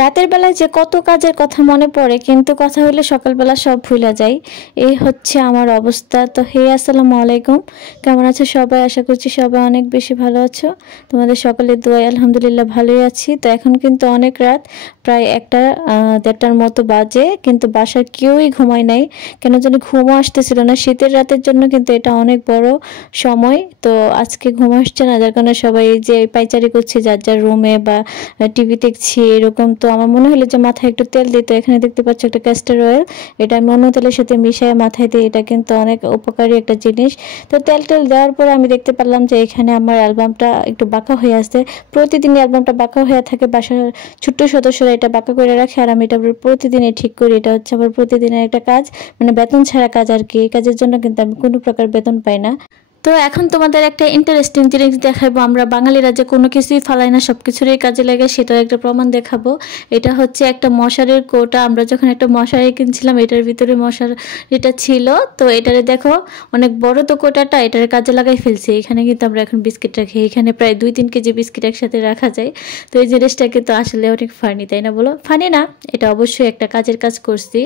রাতের বেলায় যে কত কাজের কথা মনে পড়ে, কিন্তু কথা হইলে সকালবেলা সব ভুলে যাই। এই হচ্ছে আমার অবস্থা। তো হে, আসসালামু আলাইকুম। কেমন আছো সবাই? আশা করছি সবাই অনেক বেশি ভালো আছো। তোমাদের সকলের দোয়ায় আলহামদুলিল্লাহ ভালোই আছি। তো এখন কিন্তু অনেক রাত, প্রায় 1টা 1:30টার মতো বাজে, কিন্তু বাসার কেউই ঘুমায় নাই। কেন জানি ঘুমও আসতেছিল না। শীতের রাতের জন্য কিন্তু এটা অনেক বড় সময়। তো আজকে ঘুম আসছে না, যার কারণে সবাই এই যে পাইচারি করছে যার যার রুমে বা টিভি দেখছি এরকম। তো আমার মনে হলো যে মাথায় একটু তেল দিতে। এখানে দেখতে পাচ্ছ একটা ক্যাস্টর অয়েল, এটা আমি অন্য তেলের সাথে মিশিয়ে মাথায় দিই। এটা কিন্তু অনেক উপকারী একটা জিনিস। তো তেল দেওয়ার পরে আমি দেখতে পারলাম যে এখানে আমার অ্যালবামটা একটু বাঁকা হয়ে আসছে। প্রতিদিন অ্যালবামটা বাঁকা হয়ে থাকে, বাসার ছোট্ট সদস্যরা এটা বাঁকা করে রাখে, আর আমি এটা প্রতিদিনই ঠিক করি। এটা হচ্ছে আমার প্রতিদিনের একটা কাজ, মানে বেতন ছাড়া কাজ আর কি। এই কাজের জন্য কিন্তু আমি কোনো প্রকার বেতন পাই না। তো এখন তোমাদের একটা ইন্টারেস্টিং জিনিস দেখাবো। আমরা বাঙালিরা যে কোনো কিছুই ফালাই না, সব কিছুরই কাজে লাগে, সেটার একটা প্রমাণ দেখাবো। এটা হচ্ছে একটা মশারির কোটা। আমরা যখন একটা মশারি কিনছিলাম, এটার ভিতরে মশারিটা ছিল। তো এটারে দেখো, অনেক বড় তো কোটাটা, এটার কাজে লাগাই ফেলছি। এখানে কিন্তু আমরা এখন বিস্কিট রাখি। এখানে প্রায় 2-3 কেজি বিস্কিট একসাথে রাখা যায়। তো এই জিনিসটা কিন্তু আসলে অনেক ফানি, তাই না বলো? ফানি না, এটা অবশ্যই একটা কাজের কাজ করছি।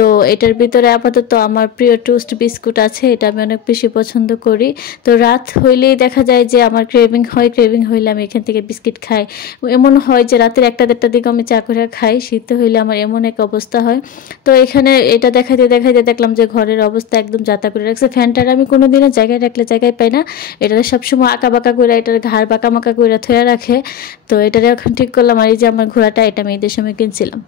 তো এটার ভিতরে আপাতত আমার প্রিয় টোস্ট বিস্কুট আছে, এটা আমি অনেক বেশি পছন্দ করি। তো রাত হইলেই দেখা যায় যে আমার ক্রেভিং হইলে আমি এখান থেকে বিস্কিট খাই। এমন হয় যে রাতের 1টা 1:30 দিকে আমি চা করে খাই। শীতে হইলে আমার এমন এক অবস্থা হয়। তো এখানে এটা দেখাইতে দেখলাম যে ঘরের অবস্থা একদম যাতা করে রাখছে। ফ্যানটার আমি কোনোদিনও জায়গায় রাখলে জায়গায় পাই না। এটা সবসময় আঁকা বাঁকা করে, এটার ঘাড় বাঁকা মাকা করে থয়ে রাখে। তো এটারে এখন ঠিক করলাম। আর এই যে আমার ঘোড়াটা, এটা আমি ঈদের সময় কিনছিলাম,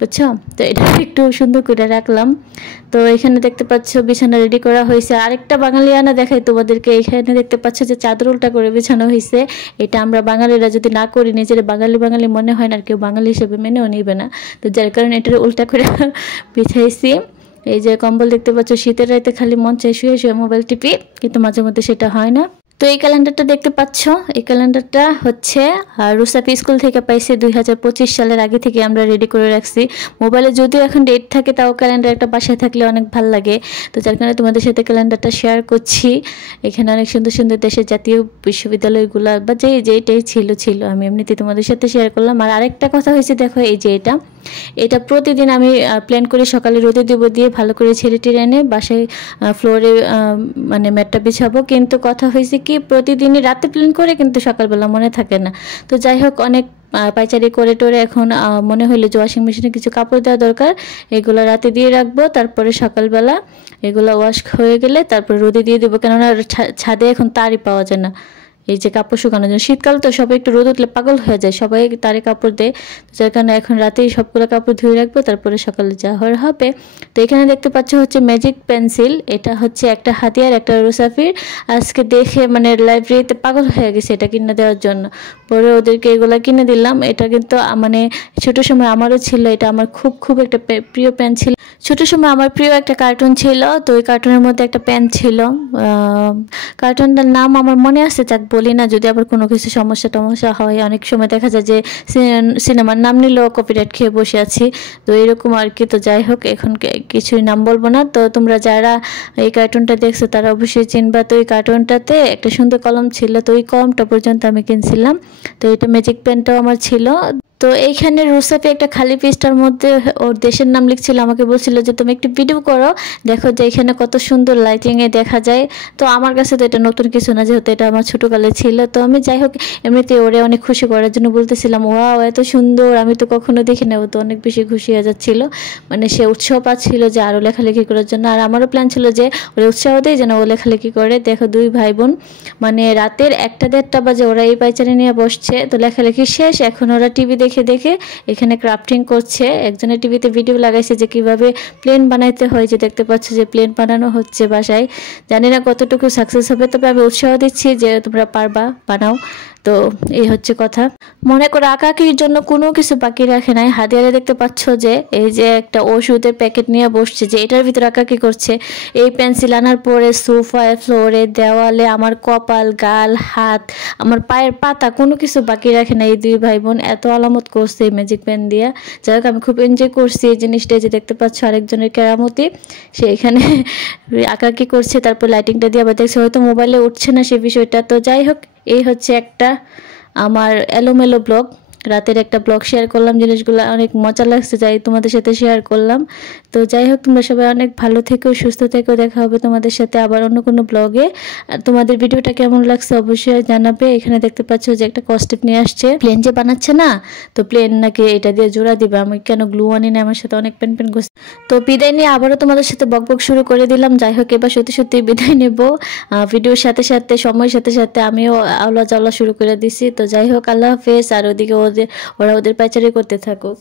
বুঝছো? তো এটা একটু সুন্দর করে রাখলাম। তো এখানে দেখতে পাচ্ছ বিছানা রেডি করা হয়েছে। আরেকটা বাঙালিয়ানা দেখাই তোমাদেরকে। এখানে দেখতে পাচ্ছ যে চাদর উল্টা করে বিছানো হয়েছে। এটা আমরা বাঙালিরা যদি না করি, নিজের বাঙালি মনে হয় না, আর কেউ বাঙালি হিসেবে মেনেও নিবে না। তো যার কারণে এটা উল্টা করে বিছাইছি। এই যে কম্বল দেখতে পাচ্ছ, শীতের রাতে খালি মন চাই শুয়ে শুয়ে মোবাইল টিপি, কিন্তু মাঝে মধ্যে সেটা হয় না। তো এই ক্যালেন্ডারটা দেখতে পাচ্ছ, এই ক্যালেন্ডারটা হচ্ছে রুসাফি স্কুল থেকে পাইছি। 2025 সালের আগে থেকে আমরা রেডি করে রাখছি। মোবাইলে যদিও এখন ডেট থাকে, তাও ক্যালেন্ডার একটা বাসায় থাকলে অনেক ভালো লাগে। তো যার কারণে তোমাদের সাথে ক্যালেন্ডারটা শেয়ার করছি। এখানে অনেক সুন্দর সুন্দর দেশের জাতীয় বিশ্ববিদ্যালয়গুলো বা যেটাই ছিল আমি এমনিতে তোমাদের সাথে শেয়ার করলাম। আর আরেকটা কথা হয়েছে, দেখো এই যে এটা প্রতিদিন আমি প্ল্যান করে সকালে রোদে দেবো, দিয়ে ভালো করে ছেড়ে টেরে এনে বাসায় ফ্লোরে মানে ম্যাটটা বিছাবো। কিন্তু কথা হয়েছে কি, প্রতিদিনই রাতে প্ল্যান করে কিন্তু সকালবেলা মনে থাকে না। তো যাই হোক, অনেক পাইচারি করে টোরে এখন মনে হইলো যে ওয়াশিং মেশিনে কিছু কাপড় দেওয়া দরকার। এগুলো রাতে দিয়ে রাখবো, তারপরে সকালবেলা এগুলো ওয়াশ হয়ে গেলে তারপরে রোদে দিয়ে দেবো। কেননা ছাদে এখন তারই পাওয়া যায় না, এই যে কাপড় শুকানোর জন্য। শীতকাল তো সবাই একটু রোদ উঠলে পাগল হয়ে যায়, সবাই তারে কাপড় দেয়। যার কারণে এখন রাতেই সবগুলো কাপড় ধুয়ে রাখবো, তারপরে সকালে যা হওয়ার হবে। তো এখানে দেখতে পাচ্ছ হচ্ছে ম্যাজিক পেন্সিল। এটা হচ্ছে একটা হাতিয়ার, একটা রুসাফির। আজকে দেখে মানে লাইব্রেরিতে পাগল হয়ে গেছে এটা কিনে দেওয়ার জন্য। পরে ওদেরকে এগুলো কিনে দিলাম। এটা কিন্তু মানে ছোট সময় আমারও ছিল। এটা আমার খুব একটা প্রিয় পেন ছিল। ছোট সময় আমার প্রিয় একটা কার্টুন ছিল। তো ওই কার্টুনের মধ্যে একটা পেন ছিল। কার্টুনটার নাম আমার মনে আছে, যাক বলি না, যদি আবার কোনো কিছু সমস্যা হয়। অনেক সময় দেখা যায় যে সিনেমার নাম নিলেও কপিরাইট খেয়ে বসে আছি। তো এরকম আর কি। তো যাই হোক, এখন কিছুই নাম বলবো না। তো তোমরা যারা এই কার্টুনটা দেখছো তারা অবশ্যই চিনবা। তো এই কার্টুনটাতে একটা সুন্দর কলম ছিল, তো ওই কলমটা পর্যন্ত আমি কিনছিলাম। তো এটা ম্যাজিক পেনটাও আমার ছিল। তো এইখানে রুসাফি একটা খালি পেজটার মধ্যে ওর দেশের নাম লিখছিল। আমাকে বলছিল যে তুমি একটু ভিডিও করো, দেখো যে এখানে কত সুন্দর লাইটিংয়ে দেখা যায়। তো আমার কাছে তো এটা নতুন কিছু না, যেহেতু এটা আমার ছোটোকালে ছিল। তো আমি যাই হোক এমনিতে ওরে অনেক খুশি করার জন্য বলতেছিলাম, ওয়াও এত সুন্দর, আমি তো কখনো দেখি না। ও তো অনেক বেশি খুশি হয়ে যাচ্ছিল, মানে সে উৎসাহ পাচ্ছিল যে আরও লেখালেখি করার জন্য। আর আমারও প্ল্যান ছিল যে ওরা উৎসাহ দেয় যেন ও লেখালেখি করে। দেখো 2 ভাই বোন, মানে রাতের 1টা 1:30 বাজে ওরা এই পাইচারি নিয়ে বসছে। তো লেখালেখি শেষ, এখন ওরা টিভি দেখে এখানে ক্রাফটিং করছে। একজনের টিভিতে ভিডিও লাগাইছে যে কিভাবে প্লেন বানাইতে হয়, যে দেখতে পাচ্ছ যে প্লেন বানানো হচ্ছে বাসায়। জানি না কতটুকু সাকসেস হবে, তবে আমি উৎসাহ দিচ্ছি যে তোমরা পারবা, বানাও। তো এই হচ্ছে কথা। মনে করে আঁকাআঁকির জন্য কোনো কিছু বাকি রাখে নাই। হাতিয়ারে দেখতে পাচ্ছ যে এই যে একটা ওষুধের প্যাকেট নিয়ে বসছে, যে এটার ভিতরে আঁকাআঁকি করছে। এই পেন্সিল আনার পরে সোফায়, ফ্লোরে, দেওয়ালে, আমার কপাল, গাল, হাত, আমার পায়ের পাতা, কোনো কিছু বাকি রাখে না। এই 2 ভাই বোন এত আলামত করছে এই ম্যাজিক পেন দিয়া। যাই হোক, আমি খুব এনজয় করছি এই জিনিসটা। যে দেখতে পাচ্ছ আরেকজনের কেরামতি, সে এখানে আঁকাআঁকি করছে, তারপর লাইটিংটা দিয়ে আবার দেখছে, হয়তো মোবাইলে উঠছে না সে বিষয়টা। তো যাই হোক, এই হচ্ছে একটা আমার এলোমেলো ব্লগ। রাতের একটা ব্লগ শেয়ার করলাম, জিনিসগুলো অনেক মজা লাগছে, যাই তোমাদের সাথে শেয়ার করলাম। তো যাই হোক, তোমরা সবাই অনেক ভালো থেকো, সুস্থ থেকো। দেখা হবে তোমাদের সাথে আবার অন্য কোনো ব্লগে। আর তোমাদের ভিডিওটা কেমন লাগছে অবশ্যই জানাবে। এখানে দেখতে পাচ্ছ যে একটা কস্টেপ নিয়ে আসছে, প্লেন যে বানাচ্ছে না, তো প্লেন নাকি এটা দিয়ে জোড়া দিবে। আমি কেন গ্লু আনি না, আমার সাথে অনেক পেন পেন করছে। তো বিদায় নিয়ে আবারও তোমাদের সাথে বকবক শুরু করে দিলাম। যাই হোক, এবার সত্যি সত্যি বিদায় নেব। ভিডিওর সাথে সাথে সময়ের সাথে সাথে আমিও আওলা জ্বালা শুরু করে দিছি। তো যাই হোক, আল্লাহ হাফেজ। আর ওদিকে ওরা ওদের পাইচারি করতে থাকুক।